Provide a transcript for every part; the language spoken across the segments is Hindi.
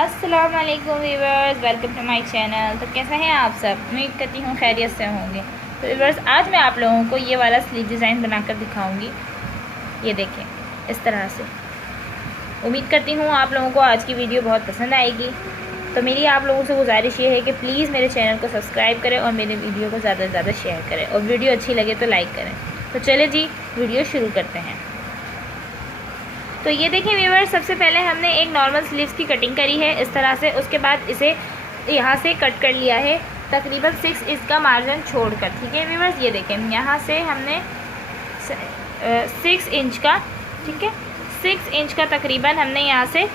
अस्सलाम वालेकुम viewers, welcome to my channel. तो कैसे हैं आप सब? उम्मीद करती हूँ खैरियत से होंगे। तो व्यूवर्स, आज मैं आप लोगों को ये वाला स्लीव डिज़ाइन बनाकर दिखाऊंगी। ये देखें, इस तरह से। उम्मीद करती हूँ आप लोगों को आज की वीडियो बहुत पसंद आएगी। तो मेरी आप लोगों से गुजारिश ये है कि प्लीज़ मेरे चैनल को सब्सक्राइब करें और मेरे वीडियो को ज़्यादा से ज़्यादा शेयर करें, और वीडियो अच्छी लगे तो लाइक करें। तो चले जी, वीडियो शुरू करते हैं। तो ये देखिए व्यूअर्स, सबसे पहले हमने एक नॉर्मल स्लीव्स की कटिंग करी है इस तरह से। उसके बाद इसे यहाँ से कट कर लिया है तकरीबन 6 इंच का मार्जिन छोड़कर। ठीक है व्यूअर्स, ये देखें, यहाँ से हमने 6 इंच का, ठीक है, 6 इंच का तकरीबन हमने यहाँ से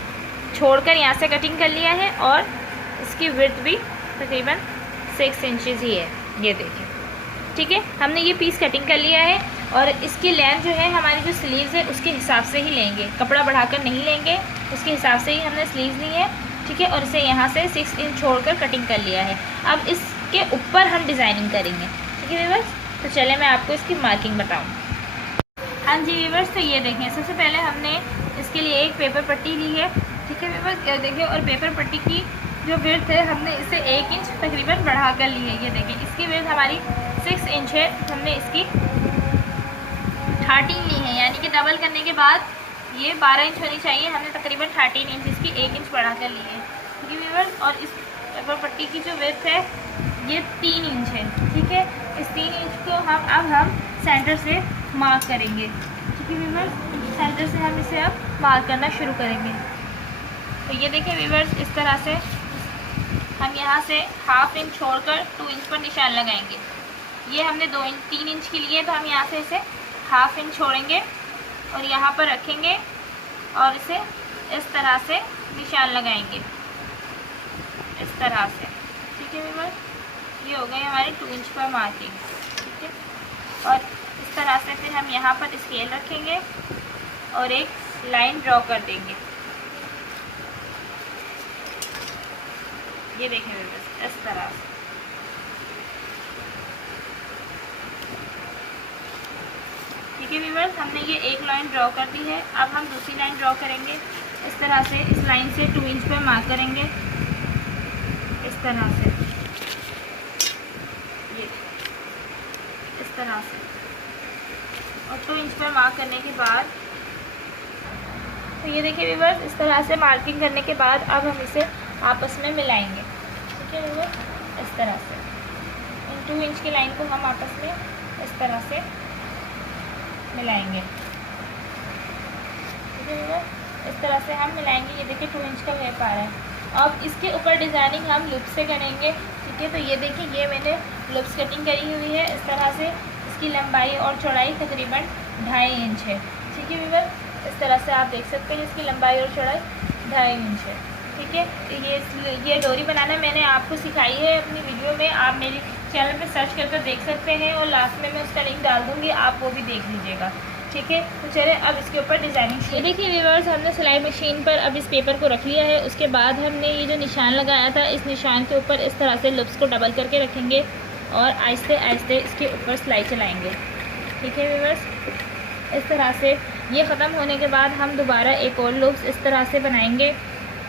छोड़कर यहाँ से कटिंग कर लिया है, और इसकी विड्थ भी तकरीबन 6 इंचज़ ही है। ये देखें, ठीक है, हमने ये पीस कटिंग कर लिया है। और इसकी लेंथ जो है हमारी जो स्लीव्स है उसके हिसाब से ही लेंगे, कपड़ा बढ़ाकर नहीं लेंगे, उसके हिसाब से ही हमने स्लीव्स ली है। ठीक है, और इसे यहाँ से 6 इंच छोड़कर कटिंग कर लिया है। अब इसके ऊपर हम डिज़ाइनिंग करेंगे। ठीक है व्यूअर्स, तो चले मैं आपको इसकी मार्किंग बताऊँ। हाँ जी व्यूअर्स, तो ये देखें, सबसे पहले हमने इसके लिए एक पेपर पट्टी ली है। ठीक है व्यूअर्स, ये देखिए, और पेपर पट्टी की जो विड्थ है हमने इसे 1 इंच तकरीबन बढ़ा कर ली है। ये देखिए, इसकी विड्थ हमारी 6 इंच है, हमने इसकी 13 ली है, यानी कि डबल करने के बाद ये 12 इंच होनी चाहिए। हमने तकरीबन 13 इंच इसकी 1 इंच बढ़ा कर ली है। ठीक है व्यूअर्स, और इस पेपर पट्टी की जो विड्थ है ये 3 इंच है। ठीक है, इस 3 इंच को हम सेंटर से मार्क करेंगे। ठीक है व्यूअर्स, सेंटर से हम इसे अब मार्क करना शुरू करेंगे। तो ये देखिए व्यूअर्स, इस तरह से हम यहाँ से 1/2 इंच छोड़कर 2 इंच पर निशान लगाएंगे। ये हमने 3 इंच की लिए, तो हम यहाँ से इसे 1/2 इंच छोड़ेंगे और यहाँ पर रखेंगे और इसे इस तरह से निशान लगाएंगे, इस तरह से। ठीक है व्यूअर्स, ये हो गई हमारी 2 इंच पर मार्किंग। ठीक है, और इस तरह से फिर हम यहाँ पर स्केल रखेंगे और एक लाइन ड्रॉ कर देंगे। ये देखें व्यूअर्स, इस तरह से। ठीक है व्यूअर्स, हमने ये एक लाइन ड्रॉ कर दी है। अब हम दूसरी लाइन ड्रॉ करेंगे इस तरह से। इस लाइन से 2 इंच पर मार्क करेंगे, इस तरह से, ये इस तरह से। और 2 इंच पर मार्क करने के बाद, तो ये देखिए व्यूअर्स, इस तरह से मार्किंग करने के बाद अब हम इसे आपस में मिलाएंगे। ठीक है व्यूअर्स, इस तरह से इन 2 इंच की लाइन को हम आपस में इस तरह से मिलाएंगे। ठीक है व्यूअर्स, इस तरह से हम मिलाएंगे। ये देखिए 2 इंच का गैप आ रहा है। अब इसके ऊपर डिज़ाइनिंग हम लूप से करेंगे। ठीक है, तो ये देखिए, ये मैंने लूप्स कटिंग करी हुई है इस तरह से। इसकी लंबाई और चौड़ाई तकरीबन 2.5 इंच है। ठीक है व्यूअर्स, इस तरह से आप देख सकते हैं, इसकी लंबाई और चौड़ाई 2.5 इंच है। ठीक है, तो ये डोरी बनाना मैंने आपको सिखाई है अपनी वीडियो में, आप मेरी चैनल पे सर्च करके देख सकते हैं, और लास्ट में मैं उसका लिंक डाल दूँगी, आप वो भी देख लीजिएगा। ठीक है, तो चले अब इसके ऊपर डिज़ाइनिंग। ये देखिए व्यूअर्स, हमने सिलाई मशीन पर अब इस पेपर को रख लिया है। उसके बाद हमने ये जो निशान लगाया था, इस निशान के ऊपर इस तरह से लूप्स को डबल करके रखेंगे और आहिस्ते आहिस्ते इसके ऊपर सिलाई चलाएँगे। ठीक है व्यूअर्स, इस तरह से ये ख़त्म होने के बाद हम दोबारा एक और लूप्स इस तरह से बनाएंगे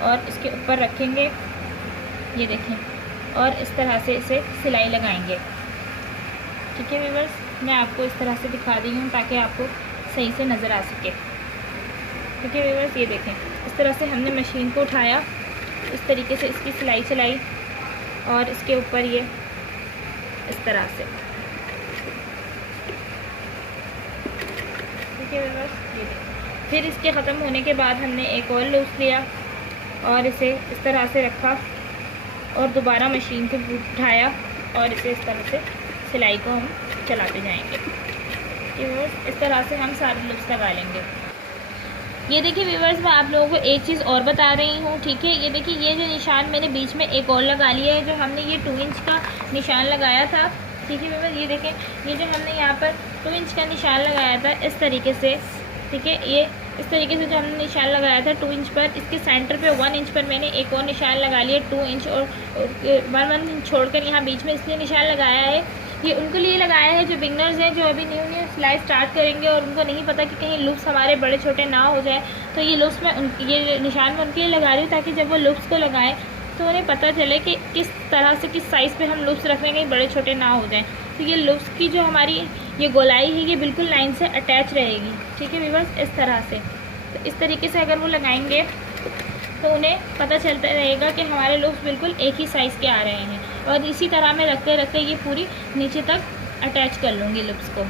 और इसके ऊपर रखेंगे। ये देखें, और इस तरह से इसे सिलाई लगाएंगे। ठीक है व्यूअर्स, मैं आपको इस तरह से दिखा दी हूँ ताकि आपको सही से नज़र आ सके। ठीक है व्यूअर्स, ये देखें, इस तरह से हमने मशीन को उठाया, इस तरीके से इसकी सिलाई चलाई और इसके ऊपर ये इस तरह से। ठीक है व्यूअर्स, ये देखें, फिर इसके ख़त्म होने के बाद हमने एक और लूप लिया और इसे इस तरह से रखा और दोबारा मशीन को उठाया और इसे इस तरह से सिलाई को हम चलाते जाएंगे। इस तरह से हम सारे लूप्स लगा लेंगे। ये देखिए व्यूअर्स, मैं आप लोगों को एक चीज़ और बता रही हूँ। ठीक है, ये देखिए, ये जो निशान मैंने बीच में एक और लगा लिया है, जो हमने ये 2 इंच का निशान लगाया था। ठीक है व्यूअर्स, ये देखें, ये जो हमने यहाँ पर 2 इंच का निशान लगाया था इस तरीके से। ठीक है, ये इस तरीके से जो हमने निशान लगाया था 2 इंच पर, इसके सेंटर पे 1 इंच पर मैंने एक और निशान लगा लिया 2 इंच, और 1 इंच छोड़कर यहाँ बीच में इसलिए निशान लगाया है ये उनको लिए लगाया है जो बिगनर्स हैं, जो अभी न्यू सिलाई स्टार्ट करेंगे और उनको नहीं पता कि कहीं लूप्स हमारे बड़े छोटे ना हो जाए। तो ये लूप्स मैं ये निशान मैं उनके लिए लगा रही हूँ ताकि जब वो लूप्स को लगाएं तो उन्हें पता चले कि किस तरह से किस साइज़ पे हम लूप्स रख रहे हैं, कहीं बड़े छोटे ना हो जाएं। तो ये लूप्स की जो हमारी ये गोलाई है ये बिल्कुल लाइन से अटैच रहेगी। ठीक है व्यूअर्स, इस तरह से। तो इस तरीके से अगर वो लगाएंगे तो उन्हें पता चलता रहेगा कि हमारे लूप्स बिल्कुल एक ही साइज़ के आ रहे हैं। और इसी तरह मैं रखते रखते ये पूरी नीचे तक अटैच कर लूँगी लूप्स को।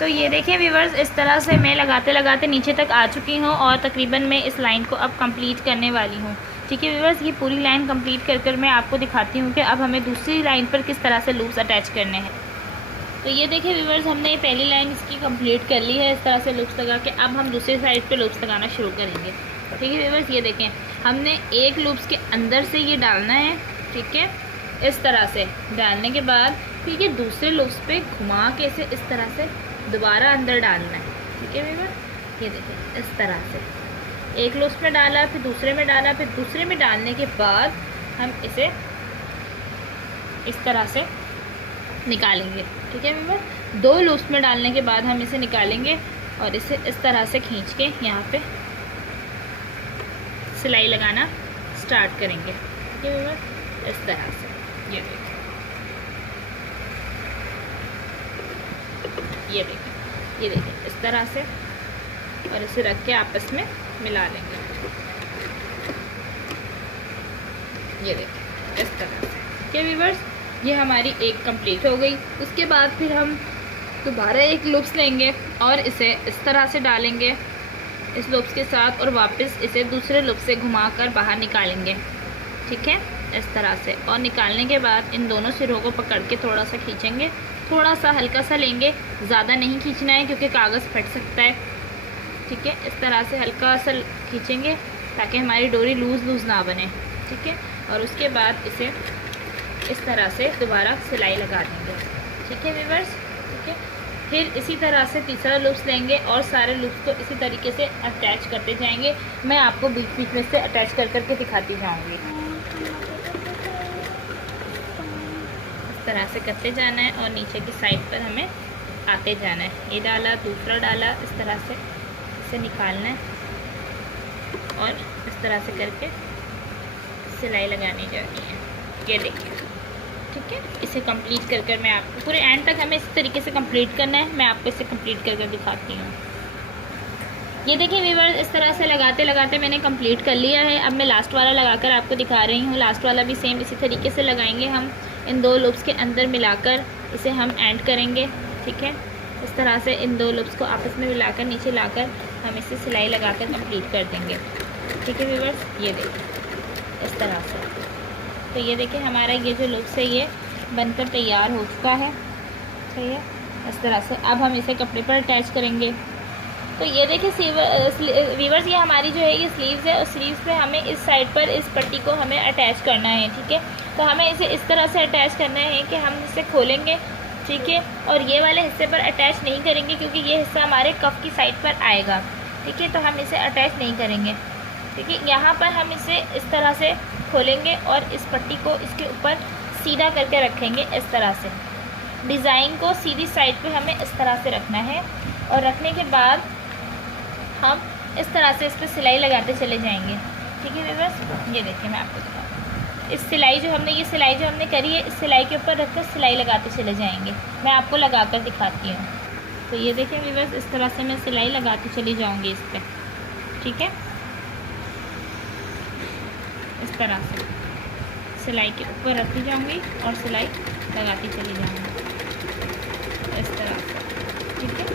तो ये देखें व्यूअर्स, इस तरह से मैं लगाते लगाते नीचे तक आ चुकी हूँ और तकरीबन मैं इस लाइन को अब कंप्लीट करने वाली हूँ। ठीक है व्यूअर्स, ये पूरी लाइन कंप्लीट कर मैं आपको दिखाती हूँ कि अब हमें दूसरी लाइन पर किस तरह से लूप्स अटैच करने हैं। तो ये देखिए व्यूअर्स, हमने पहली लाइन इसकी कंप्लीट कर ली है इस तरह से लूप्स लगा के। अब हम दूसरी साइड पे लूप्स लगाना शुरू करेंगे। ठीक है व्यूअर्स, ये देखें हमने एक लूप्स के अंदर से ये डालना है। ठीक है, इस तरह से डालने के बाद फिर ये दूसरे लूप्स पे घुमा के इसे इस तरह से दोबारा अंदर डालना है। ठीक है व्यूअर्स, ये देखें इस तरह से एक लूप्स में डाला, फिर दूसरे में डाला, फिर दूसरे में डालने के बाद हम इसे इस तरह से निकालेंगे। ठीक है व्यूअर्स, दो लूप्स में डालने के बाद हम इसे निकालेंगे और इसे इस तरह से खींच के यहाँ पे सिलाई लगाना स्टार्ट करेंगे। ठीक है व्यूअर्स, इस तरह से ये देखिए इस तरह से, और इसे रख के आपस में मिला लेंगे। ये देखिए इस तरह से। ठीक है व्यूअर्स, ये हमारी एक कंप्लीट हो गई। उसके बाद फिर हम दोबारा एक लूप्स लेंगे और इसे इस तरह से डालेंगे इस लूप्स के साथ और वापस इसे दूसरे लूप से घुमाकर बाहर निकालेंगे। ठीक है, इस तरह से। और निकालने के बाद इन दोनों सिरों को पकड़ के थोड़ा सा खींचेंगे, थोड़ा सा हल्का सा लेंगे, ज़्यादा नहीं खींचना है क्योंकि कागज़ फट सकता है। ठीक है, इस तरह से हल्का सा खींचेंगे ताकि हमारी डोरी लूज़ ना बने। ठीक है, और उसके बाद इसे इस तरह से दोबारा सिलाई लगा देंगे। ठीक है व्यूअर्स, ठीक है। फिर इसी तरह से तीसरा लूप्स लेंगे और सारे लूप्स को इसी तरीके से अटैच करते जाएंगे। मैं आपको बीच बीच में से अटैच कर करके दिखाती जाऊंगी। इस तरह से करते जाना है और नीचे की साइड पर हमें आते जाना है। ये डाला, दूसरा डाला, इस तरह से इसे निकालना है और इस तरह से करके सिलाई लगानी जानी है। ये देखिए, ठीक है। इसे कंप्लीट कर मैं आपको पूरे एंड तक हमें इस तरीके से कंप्लीट करना है। मैं आपको इसे कंप्लीट कर दिखाती हूँ। ये देखिए व्यूअर्स, इस तरह से लगाते लगाते मैंने कंप्लीट कर लिया है। अब मैं लास्ट वाला लगाकर आपको दिखा रही हूँ। लास्ट वाला भी सेम इसी तरीके से लगाएंगे हम। इन दो लूप्स के अंदर मिलाकर इसे हम एंड करेंगे। ठीक है, इस तरह से इन दो लूप्स को आपस में मिलाकर नीचे लाकर हम इसे सिलाई लगाकर कंप्लीट कर देंगे। ठीक है व्यूअर्स, ये देखिए इस तरह से। तो ये देखिए हमारा ये जो लूप्स है ये बनकर तैयार हो चुका है। सही है, इस तरह से। अब हम इसे कपड़े पर अटैच करेंगे। तो ये देखिए व्यूअर्स, ये हमारी जो है ये स्लीव्स है और स्लीव्स पे हमें इस साइड पर इस पट्टी को हमें अटैच करना है। ठीक है, तो हमें इसे इस तरह से अटैच करना है कि हम इसे खोलेंगे। ठीक है, और ये वाले हिस्से पर अटैच नहीं करेंगे क्योंकि ये हिस्सा हमारे कफ की साइड पर आएगा। ठीक है, तो हम इसे अटैच नहीं करेंगे। ठीक है, यहाँ पर हम इसे इस तरह से खोलेंगे और इस पट्टी को इसके ऊपर सीधा करके रखेंगे। इस तरह से डिज़ाइन को सीधी साइड पे हमें इस तरह से रखना है और रखने के बाद हम इस तरह से इस पर सिलाई लगाते चले जाएंगे। ठीक है व्यूअर्स, ये देखिए मैं आपको दिखाऊँ। इस सिलाई जो हमने करी है, इस सिलाई के ऊपर रखकर सिलाई लगाते चले जाएंगे। मैं आपको लगा कर दिखाती हूँ। तो ये देखिए व्यूअर्स, इस तरह से मैं सिलाई लगाती चली जाऊँगी इस पर। ठीक है, इस तरह से सिलाई के ऊपर रखती जाऊंगी और सिलाई लगाती चली जाऊंगी इस तरह से। ठीक है,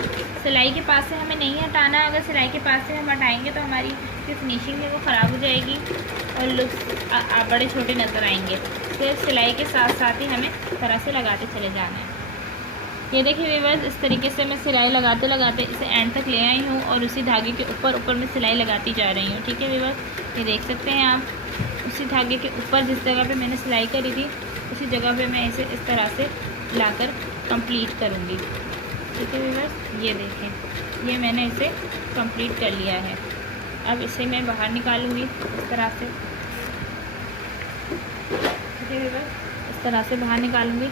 सिलाई के पास से हमें नहीं हटाना। अगर सिलाई के पास से हम हटाएंगे तो हमारी जो फिनिशिंग है वो ख़राब हो जाएगी और लुक्स बड़े छोटे नज़र आएंगे। सिर्फ सिलाई के साथ साथ ही हमें इस तरह से लगाते चले जाना है। ये देखिए व्यूअर्स, इस तरीके से मैं सिलाई लगाते लगाते इसे एंड तक ले आई हूँ और उसी धागे के ऊपर मैं सिलाई लगाती जा रही हूँ। ठीक है व्यूअर्स, ये देख सकते हैं आप। उसी धागे के ऊपर जिस जगह पे मैंने सिलाई करी थी उसी जगह पे मैं इसे इस तरह से लाकर कंप्लीट करूँगी। ठीक है व्यूअर्स, ये देखें, ये मैंने इसे कंप्लीट कर लिया है। अब इसे मैं बाहर निकालूँगी इस तरह से। ठीक है व्यूअर्स, इस तरह से बाहर निकालूँगी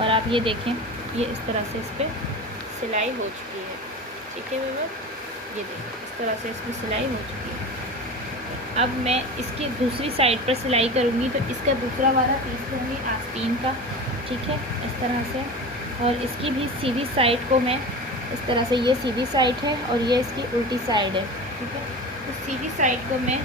और आप ये देखें, ये इस तरह से इस पर सिलाई हो चुकी है। ठीक है व्यूअर्स, ये देखें इस तरह से इसमें सिलाई हो चुकी है। अब मैं इसकी दूसरी साइड पर सिलाई करूँगी, तो इसका दूसरा वाला पीस लूँगी आस्तीन का। ठीक है, इस तरह से। और इसकी भी सीधी साइड को मैं इस तरह से, ये सीधी साइड है और ये इसकी उल्टी साइड है। ठीक है, तो सीधी साइड को मैं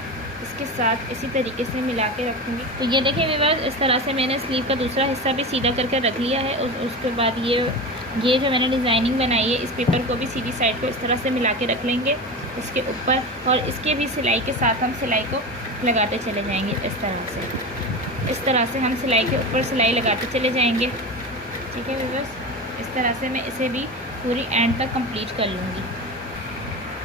इसके साथ इसी तरीके से मिला के रखूँगी। तो ये देखिए व्यूअर्स, इस तरह से मैंने स्लीव का दूसरा हिस्सा भी सीधा करके रख लिया है। उसके बाद ये जो मैंने डिज़ाइनिंग बनाई है, इस पेपर को भी सीधी साइड को इस तरह से मिला के रख लेंगे इसके ऊपर, और इसके भी सिलाई के साथ हम सिलाई को लगाते चले जाएंगे इस तरह से। इस तरह से हम सिलाई के ऊपर सिलाई लगाते चले जाएंगे। ठीक है व्यूअर्स, इस तरह से मैं इसे भी पूरी एंड तक कंप्लीट कर लूँगी।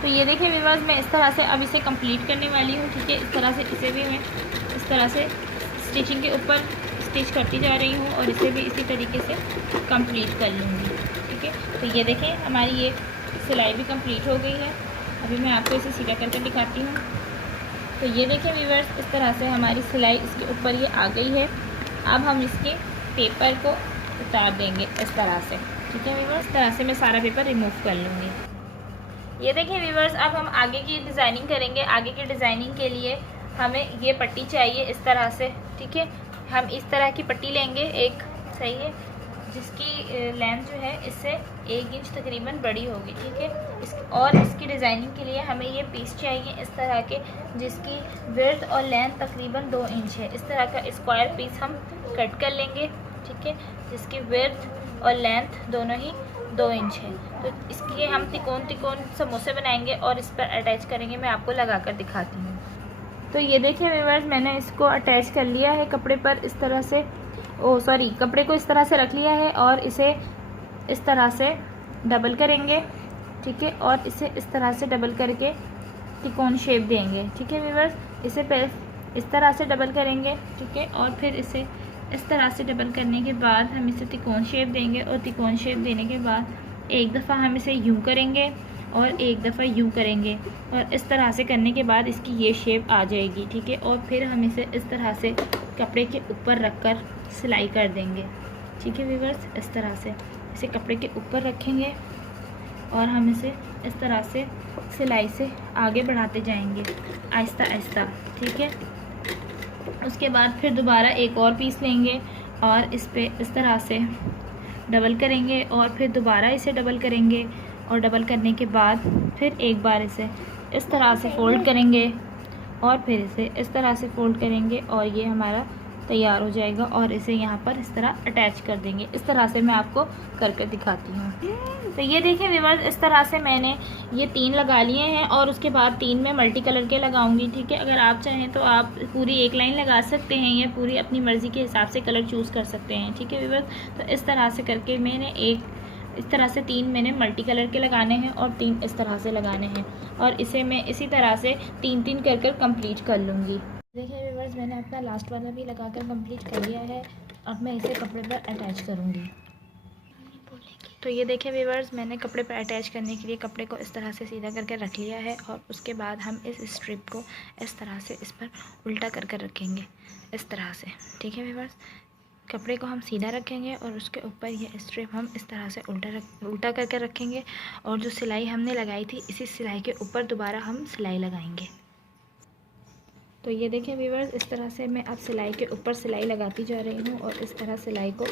तो ये देखिए व्यूअर्स, मैं इस तरह से अब इसे कंप्लीट करने वाली हूँ। ठीक है, इस तरह से इसे भी मैं इस तरह से स्टिचिंग के ऊपर स्टिच करती जा रही हूँ और इसे भी इसी तरीके से कंप्लीट कर लूँगी। ठीक है, तो ये देखें हमारी ये सिलाई भी कंप्लीट हो गई है। अभी मैं आपको इसे सीधा करके दिखाती हूँ। तो ये देखें व्यूअर्स, इस तरह से हमारी सिलाई इसके ऊपर ये आ गई है। अब हम इसके पेपर को उतार देंगे इस तरह से। ठीक है व्यूअर्स, इस तरह से मैं सारा पेपर रिमूव कर लूँगी। ये देखिए व्यूअर्स, अब हम आगे की डिज़ाइनिंग करेंगे। आगे की डिज़ाइनिंग के लिए हमें ये पट्टी चाहिए इस तरह से। ठीक है, हम इस तरह की पट्टी लेंगे एक, सही है, जिसकी लेंथ जो है इससे 1 इंच तकरीबन बड़ी होगी। ठीक है, और इसकी डिज़ाइनिंग के लिए हमें ये पीस चाहिए इस तरह के, जिसकी विड्थ और लेंथ तकरीबन 2 इंच है। इस तरह का स्क्वायर पीस हम कट कर लेंगे। ठीक है, जिसकी विड्थ और लेंथ दोनों ही 2 इंच है। तो इसके हम तिकोन समोसे बनाएंगे और इस पर अटैच करेंगे। मैं आपको लगा कर दिखाती हूँ। तो ये देखिए व्यूअर्स, मैंने इसको अटैच कर लिया है कपड़े पर इस तरह से, कपड़े को इस तरह से रख लिया है और इसे इस तरह से डबल करेंगे। ठीक है, और इसे इस तरह से डबल करके तिकोन शेप देंगे। ठीक है व्यूअर्स, इसे पहले इस तरह से डबल करेंगे। ठीक है, और फिर इसे इस तरह से डबल करने के बाद हम इसे तिकोन शेप देंगे, और तिकोन शेप देने के बाद एक दफ़ा हम इसे यूँ करेंगे और एक दफ़ा यूँ करेंगे, और इस तरह से करने के बाद इसकी ये शेप आ जाएगी। ठीक है, और फिर हम इसे इस तरह से कपड़े के ऊपर रख कर सिलाई कर देंगे। ठीक है व्यूअर्स, इस तरह से इसे कपड़े के ऊपर रखेंगे और हम इसे इस तरह से सिलाई से आगे बढ़ाते जाएंगे आहिस्ता आहिस्ता। ठीक है, उसके बाद फिर दोबारा एक और पीस लेंगे और इस पे इस तरह से डबल करेंगे, और फिर दोबारा इसे डबल करेंगे, और डबल करने के बाद फिर एक बार इसे इस तरह से फ़ोल्ड करेंगे और फिर इसे इस तरह से फ़ोल्ड करेंगे, और ये हमारा तैयार हो जाएगा। और इसे यहाँ पर इस तरह अटैच कर देंगे। इस तरह से मैं आपको करके दिखाती हूँ। तो ये देखिए व्यूअर्स, इस तरह से मैंने ये 3 लगा लिए हैं और उसके बाद 3 में मल्टी कलर के लगाऊंगी। ठीक है, अगर आप चाहें तो आप पूरी एक लाइन लगा सकते हैं या पूरी अपनी मर्ज़ी के हिसाब से कलर चूज़ कर सकते हैं। ठीक है व्यूअर्स, तो इस तरह से करके मैंने इस तरह से 3 मैंने मल्टी कलर के लगाने हैं और 3 इस तरह से लगाने हैं, और इसे मैं इसी तरह से 3-3 कर कंप्लीट कर लूँगी। देखिए व्यूअर्स, मैंने अपना लास्ट वाला भी लगाकर कंप्लीट कर लिया है। अब मैं इसे कपड़े पर अटैच करूँगी। तो ये देखिए व्यूअर्स, मैंने कपड़े पर अटैच करने के लिए कपड़े को इस तरह से सीधा करके रख लिया है, और उसके बाद हम इस स्ट्रिप को इस तरह से इस पर उल्टा करके रखेंगे इस तरह से। ठीक है व्यूअर्स, कपड़े को हम सीधा रखेंगे और उसके ऊपर ये स्ट्रिप हम इस तरह से उल्टा करके रखेंगे, और जो सिलाई हमने लगाई थी इसी सिलाई के ऊपर दोबारा हम सिलाई लगाएंगे। तो ये देखें व्यूअर्स, इस तरह से मैं अब सिलाई के ऊपर सिलाई लगाती जा रही हूँ, और इस तरह सिलाई को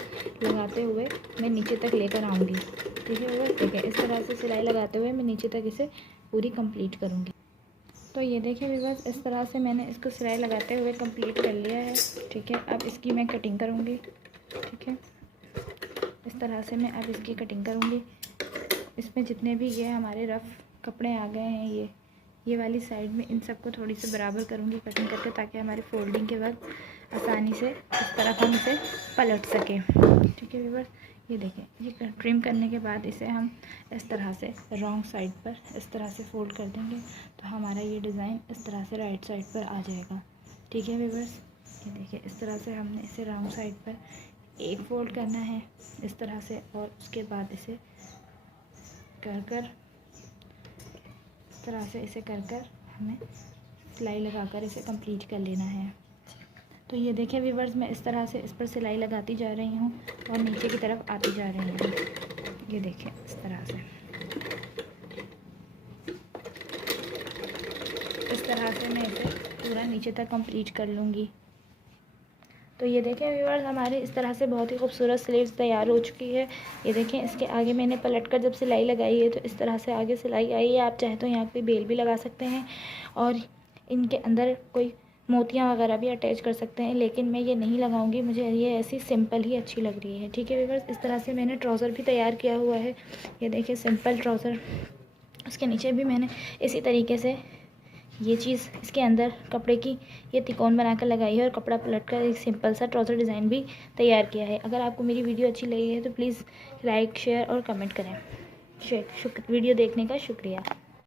लगाते हुए मैं नीचे तक लेकर आऊँगी। ठीक है व्यूअर्स, देखें इस तरह से सिलाई लगाते हुए मैं नीचे तक इसे पूरी कंप्लीट करूँगी। तो ये देखें व्यूअर्स, इस तरह से मैंने इसको सिलाई लगाते हुए कंप्लीट कर लिया है। ठीक है, अब इसकी मैं कटिंग करूँगी। ठीक है, इस तरह से मैं अब इसकी कटिंग करूँगी। इसमें जितने भी ये हमारे रफ़ कपड़े आ गए हैं, ये वाली साइड में इन सबको थोड़ी सी बराबर करूँगी कटिंग करके, ताकि हमारी फोल्डिंग के वक्त आसानी से इस तरफ हम इसे पलट सकें। ठीक है व्यूअर्स, ये देखें, ये ट्रिम करने के बाद इसे हम इस तरह से रॉन्ग साइड पर इस तरह से फ़ोल्ड कर देंगे, तो हमारा ये डिज़ाइन इस तरह से राइट साइड पर आ जाएगा। ठीक है व्यूअर्स, ये देखिए इस तरह से हमने इसे रॉन्ग साइड पर एक फ़ोल्ड करना है इस तरह से, और उसके बाद इसे कर इस तरह से इसे कर हमें सिलाई लगाकर इसे कंप्लीट कर लेना है। तो ये देखें व्यूअर्स, मैं इस तरह से इस पर सिलाई लगाती जा रही हूँ और नीचे की तरफ आती जा रही हूँ। ये देखें इस तरह से, इस तरह से मैं इसे पूरा नीचे तक कंप्लीट कर लूँगी। तो ये देखें व्यूअर्स, हमारे इस तरह से बहुत ही खूबसूरत स्लीव्स तैयार हो चुकी है। ये देखें, इसके आगे मैंने पलट कर जब सिलाई लगाई है तो इस तरह से आगे सिलाई आई है। आप चाहे तो यहाँ पे बेल भी लगा सकते हैं और इनके अंदर कोई मोतियाँ वगैरह भी अटैच कर सकते हैं, लेकिन मैं ये नहीं लगाऊंगी, मुझे ये ऐसी सिंपल ही अच्छी लग रही है। ठीक है व्यूअर्स, इस तरह से मैंने ट्राउज़र भी तैयार किया हुआ है। ये देखिए सिंपल ट्राउज़र, उसके नीचे भी मैंने इसी तरीके से ये चीज़ इसके अंदर कपड़े की ये तिकोन बनाकर लगाई है और कपड़ा पलटकर एक सिंपल सा ट्राउज़र डिज़ाइन भी तैयार किया है। अगर आपको मेरी वीडियो अच्छी लगी है तो प्लीज़ लाइक, शेयर और कमेंट करें। वीडियो देखने का शुक्रिया।